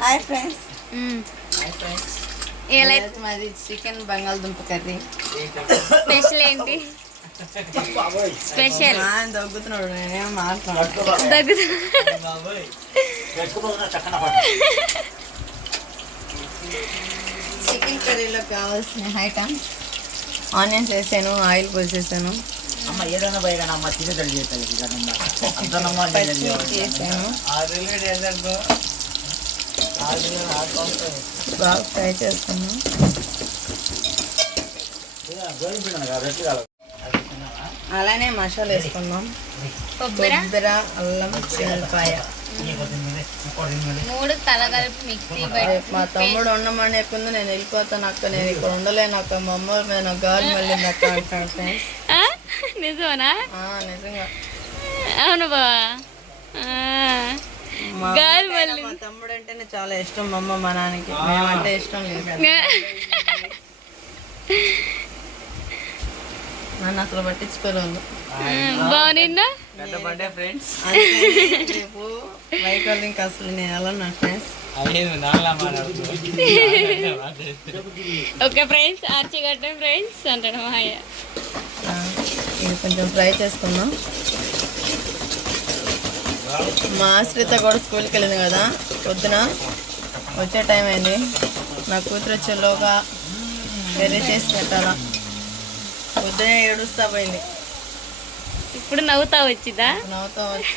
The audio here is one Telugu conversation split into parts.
Hi friends. Hi friends. మాది చికెన్ బంగాళదుంప కర్రీ. స్పెషల్ ఏంటి? స్పెషల్. దగ్గుతున్నాడు నేనేం మాట్లాడుతున్నా దగ్గు చికెన్ కర్రీలో కావాల్సిన ఐటమ్. ఆనియన్స్ వేసాను ఆయిల్ పోసేసాను. అమ్మ ఏదైనా పోయినా అమ్మ తినేదాన్ని చేస్తాను వేసాను. బాగా ఫ్రై చేసుకున్నాను అలానే మసాలా వేసుకున్నాం కొబ్బరి? అల్లం చిన్నపాయ మూడు కలగలిపి మిక్సీ మా తమ్ముడు ఉండమని ఎక్కుంది నేను వెళ్ళిపోతాను అక్క నేను ఇక్కడ ఉండలేను అక్క మా అమ్మ నాకు గాలి మళ్ళీ అక్క అంటాను ఫ్రెండ్స్. నిజమనా? నిజంగా. అవును బా మా గాలి మళ్ళీ. మా తమ్ముడు అంటేనే చాలా ఇష్టం మా అమ్మ మా నాన్నకి. మేమంటే ఇష్టం లేదు. నన్ను అసలు పట్టించుకోలేదు. బాగునిందా అందుకని రేపు బైక్ వాళ్ళు ఇంకా అసలు నేను వెళ్ళను ఫ్రెండ్స్ ఓకే ఫ్రెండ్స్ ఆర్చి కట్టే ఫ్రెండ్స్ అంటాడు మా అయ్య. ఇది కొంచెం ఫ్రై చేసుకుందాం. మా ఆశ్రిత కూడా స్కూల్కి వెళ్ళింది కదా పొద్దున. వచ్చే టైం అయింది. నా కూతురు వచ్చేలోగా వేరే చేసి పెట్టాలా. పొద్దునే ఏడుస్తా పోయింది. ఇప్పుడు నవ్వుతా వచ్చిందా? నవ్వుతా వచ్చి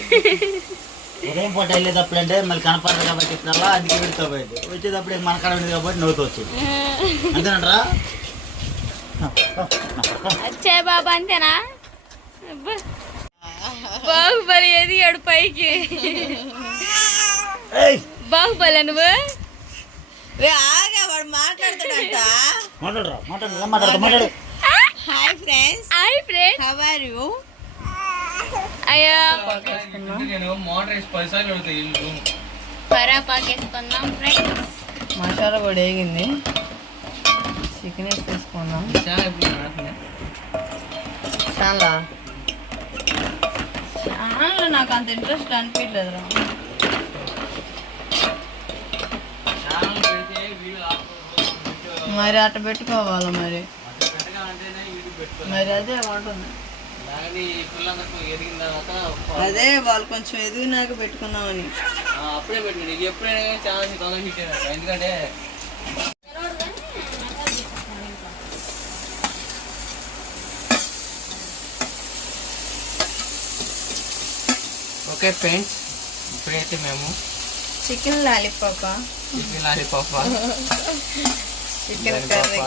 ఉదయం పూట వెళ్ళేటప్పుడు అంటే మళ్ళీ కనపడదు కాబట్టి ఇట్లా అందుకే పెడతా పోయింది. వచ్చేటప్పుడు మన కాడ ఉంది కాబట్టి నవ్వుతూ వచ్చింది. అంతేనంటారా? వచ్చే బాబా అంతేనా. బాహుబలి ఎదిగాడు పైకి? ఏయ్. బాహుబలి నువ్వు ఆగా వాడు మాట్లాడతాడంట. మాట్లాడరా మాట్లాడు మాట్లాడు మాట్లాడు. Hi friends. Hi friend how are you అయ్యా. నేను ఇల్లు ఫ్రెండ్స్. మసాలా కూడా వేగింది. చికెన్ వేసి తీసుకుందాం. చాలా. చాలా. ఛానల్లో నాకు అంత ఇంట్రెస్ట్ అనిపించలేదు మరి అట్ట పెట్టుకోవాలి మరి? మరి అదే ఉంటుంది ఎదిగిన తర్వాత అదే వాళ్ళు కొంచెం ఎదిగినాక పెట్టుకున్నామని అప్పుడే పెట్టుకోండి ఎప్పుడైనా చాలా ఎందుకంటే ఓకే ఫ్రెండ్స్ ఇప్పుడైతే మేము chicken lollipop. Chicken lollipop. Chicken curry.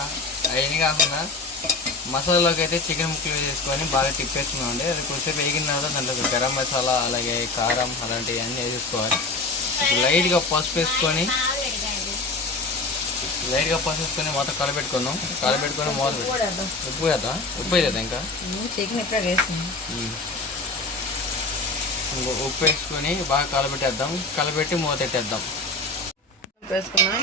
అవన్నీ కాకుండా మసాలాలోకి అయితే చికెన్ ముక్కలు వేసుకొని బాగా తిప్పేసుకున్నామండి. అది కొంచెం వేగిన తర్వాత దాంట్లో గరం మసాలా అలాగే కారం అలాంటివి అన్నీ వేసేసుకోవాలి. ఇప్పుడు లైట్గా పసుపు వేసుకొని లైట్గా పసుపు వేసుకొని మొత్తం కలబెట్టుకున్నాం. కలబెట్టుకొని మూత ఉప్పు వేద్దాం ఉప్పు వేద్దాం ఇంకా? చికెన్ ఎక్కడ. ఇంకో? ఉప్పు వేసుకొని బాగా కలబెట్టేద్దాం. కలబెట్టి మూత పెట్టేద్దాం. వేసుకున్నాం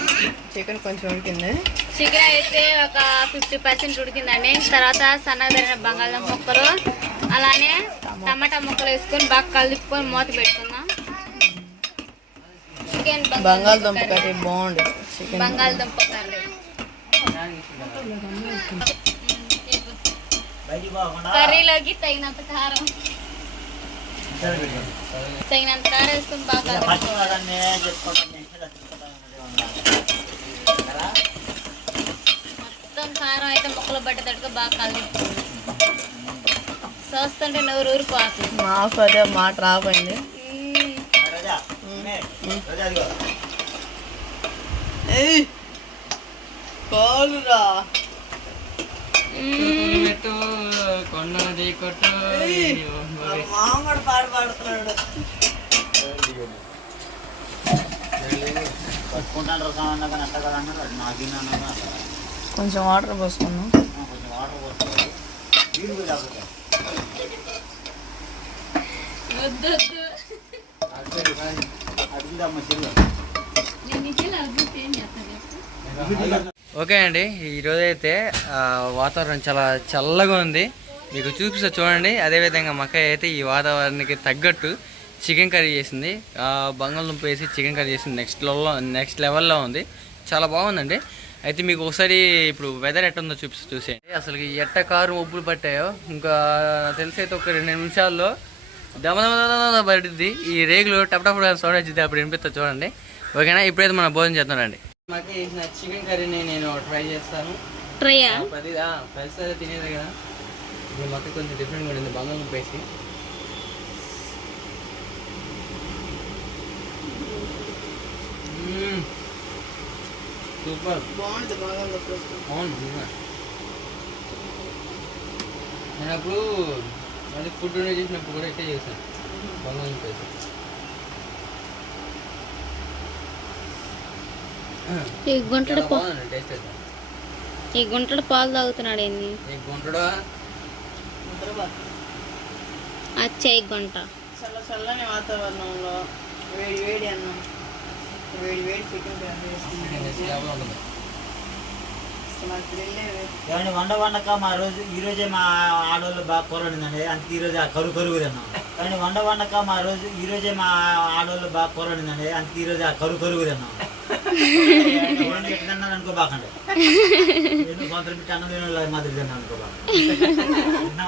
చికెన్ కొంచెం ఉడికింది. చికెన్ అయితే ఒక ఫిఫ్టీ పర్సెంట్ ఉడికిందండి. తర్వాత సన్నదరైన బంగాళదుంప ముక్కలు అలానే టమాటా ముక్కలు వేసుకొని బాగా కలుపుకొని మూత పెట్టుకుందాం. చికెన్ బంగాళదుంప కర్రీ బాగుంది. చికెన్. బంగాళదుంప కర్రీ. కర్రీలోకి తగినంత కారం. తగినంత కారం వేసుకొని బాగా? మొత్తం కారం అయితే ముక్కలు పట్టేటట్టుగా బాగా కలుపుకోవాలి చూస్తుంటే నవ్వు ఊరిపోతుంది. మాకు అదే మాట. ఏయ్ కాలురా. పెట్టు. కొండది కొట్టు. మామూడు పాడు పాడుతున్నాడు. కొంచెం వాటర్ పోసుకున్నాం. ఓకే అండి ఈరోజు అయితే వాతావరణం చాలా చల్లగా ఉంది. మీకు చూపిస్తా చూడండి. అదేవిధంగా మక్క అయితే ఈ వాతావరణానికి తగ్గట్టు చికెన్ కర్రీ చేసింది. ఆ, బంగాళదుంప వేసి చికెన్ కర్రీ చేసింది. నెక్స్ట్ లెవెల్లో నెక్స్ట్ లెవెల్లో ఉంది. చాలా బాగుందండి. అయితే మీకు ఒకసారి ఇప్పుడు వెదర్ ఎట్టుందో చూపి చూసేయండి. అసలు ఎట్ట కారు ఒబ్బులు పట్టాయో ఇంకా తెలిసి అయితే ఒక రెండు నిమిషాల్లో దమ దమ దమ దమ పడుద్ది. ఈ రేగులు టప్ టప్ సౌండ్ వచ్చింది అప్పుడు వినిపిస్తుంది చూడండి. ఓకేనా? ఇప్పుడైతే మనం భోజనం చేద్దామండి. మాకు చికెన్ కర్రీని నేను ట్రై చేస్తాను. ట్రయ్యా పది పది సార్లు తినేది కదా. ఇప్పుడు మాకు కొంచెం డిఫరెంట్గా ఉండింది బంగాళదుంప వేసి మ్మ్. సూపర్. బాగుంటుంది బాగా అవును నిజమే. నేను అప్పుడు అది ఫుడ్ చేసినప్పుడు కూడా ఇట్టే చేశాను బంగాళదుంప వేసి ఈ గుంటడు చాలా బాగుంది టేస్ట్ అయితే ఈ గుంటడు పాలు తాగుతున్నాడు ఏంది? ఈ గుంటడా? అచ్చే గుంట చల్ల చల్లని వాతావరణంలో వేడి వేడి అన్నం వేడి వేడి చికెన్ కర్రీ ఏమండి వండ వండక మా రోజు ఈ రోజే మా ఆడవాళ్ళు బాగా కూర వండిందండి అందుకే ఈ రోజు ఆ కరువు కరువు తిన్నాం కానీ వండ వండక మా రోజు ఈ రోజే మా ఆడవాళ్ళు బాగా కూర వండిందండి అందుకే ఈ రోజు ఆ కరువు కరువు తిన్నాం ఎట్లా తిన్నారు అనుకో బాకండి ఎందుకు సంవత్సరం పెట్టి అన్నం మాదిరి తిన్నాను అనుకో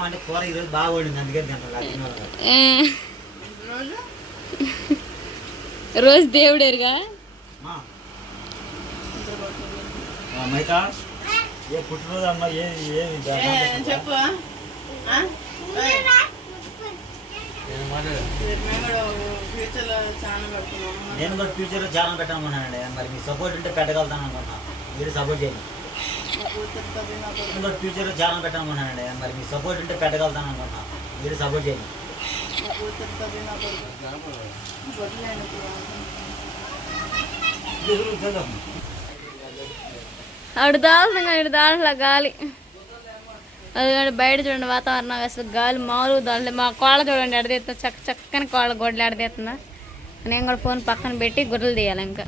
తిన్నామంటే కూర ఈ రోజు బాగా వండింది అందుకే తింటారు. రోజు దేవుడేరుగా? మైకా ఏ పుట్టినరోజు అమ్మ ఏ ఏ ఏ, చెప్పు. నేను కూడా ఫ్యూచర్లో ఛానల్ పెడుతున్నాము నేను కూడా ఫ్యూచర్లో ఛానల్ పెట్టాలనుకున్నానండి మరి మీ సపోర్ట్ ఉంటే పెట్టగలుగుతాను అనుకున్నా మీరు సపోర్ట్ చేయండి. ఇందులో ఫ్యూచర్లో ఛానల్ పెట్టాలనుకున్నానండి మరి మీ సపోర్ట్ ఉంటే పెట్టగలుగుతాను అనుకున్నా మీరు సపోర్ట్ చేయండి. మా కూతురుతో దాల్సింది కానీ ఇటు దాంట్లో గాలి. అది బయట చూడండి వాతావరణం అసలు గాలి మామూలుగా దాంట్లో మా కోళ్ళ చూడండి ఎడదీస్తా చక్క చక్కని కోళ్ళ గొడ్లు ఎడదీస్తుందా నేను కూడా ఫోన్ పక్కన పెట్టి గొర్రెలు తీయాలి ఇంకా.